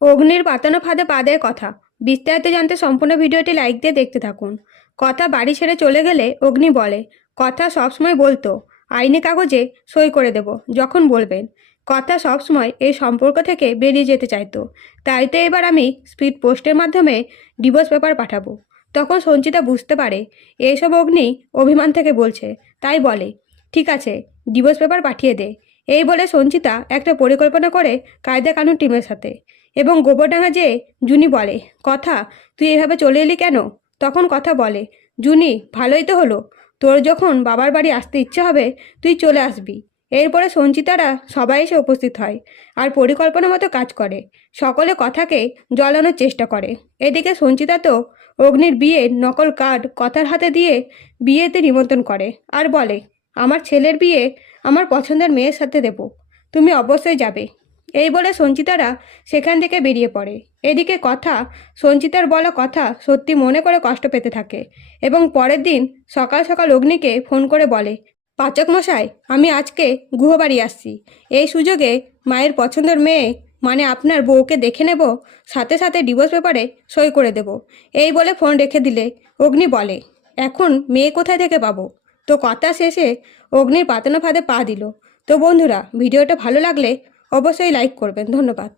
অগ্নির পাতানো ফাঁদে পা দেয় কথা। বিস্তারিত জানতে সম্পূর্ণ ভিডিওটি লাইক দিয়ে দেখতে থাকুন। কথা বাড়ি ছেড়ে চলে গেলে অগ্নি বলে, কথা সবসময় বলতো আইনি কাগজে সই করে দেব যখন বলবেন। কথা সবসময় এই সম্পর্ক থেকে বেরিয়ে যেতে চাইতো, তাই তো এবার আমি স্পিড পোস্টের মাধ্যমে ডিভোর্স পেপার পাঠাবো। তখন সঞ্চিতা বুঝতে পারে এইসব অগ্নি অভিমান থেকে বলছে, তাই বলে, ঠিক আছে, ডিভোর্স পেপার পাঠিয়ে দে। এই বলে সঞ্চিতা একটা পরিকল্পনা করে কায়দা কানুন টিমের সাথে এবং গোবরডাঙ্গা যেয়ে জুনি বলে, কথা তুই এভাবে চলে এলি কেন? তখন কথা বলে, জুনি ভালোই তো হলো, তোর যখন বাবার বাড়ি আসতে ইচ্ছে হবে তুই চলে আসবি। এরপরে সঞ্চিতারা সবাই এসে উপস্থিত হয় আর পরিকল্পনা মতো কাজ করে। সকলে কথাকে জ্বলানোর চেষ্টা করে। এদিকে সঞ্চিতা তো অগ্নির বিয়ের নকল কার্ড কথার হাতে দিয়ে বিয়েতে নিমন্ত্রণ করে আর বলে, আমার ছেলের বিয়ে আমার পছন্দের মেয়ের সাথে দেব, তুমি অবশ্যই যাবে। এই বলে সঞ্চিতারা সেখান থেকে বেরিয়ে পড়ে। এদিকে কথা সঞ্চিতার বলা কথা সত্যি মনে করে কষ্ট পেতে থাকে এবং পরের দিন সকাল সকাল অগ্নিকে ফোন করে বলে, পাচক মশাই, আমি আজকে গুহবাড়ি আসছি। এই সুযোগে মায়ের পছন্দের মেয়ে মানে আপনার বউকে দেখে নেব, সাথে সাথে ডিভোর্স পেপারে সই করে দেব। এই বলে ফোন রেখে দিলে অগ্নি বলে, এখন মেয়ে কোথায় থেকে পাবো? তো কথা শেষে অগ্নির পাতানো ফাঁদে পা দিল। তো বন্ধুরা, ভিডিওটা ভালো লাগলে অবশ্যই লাইক করবেন। ধন্যবাদ।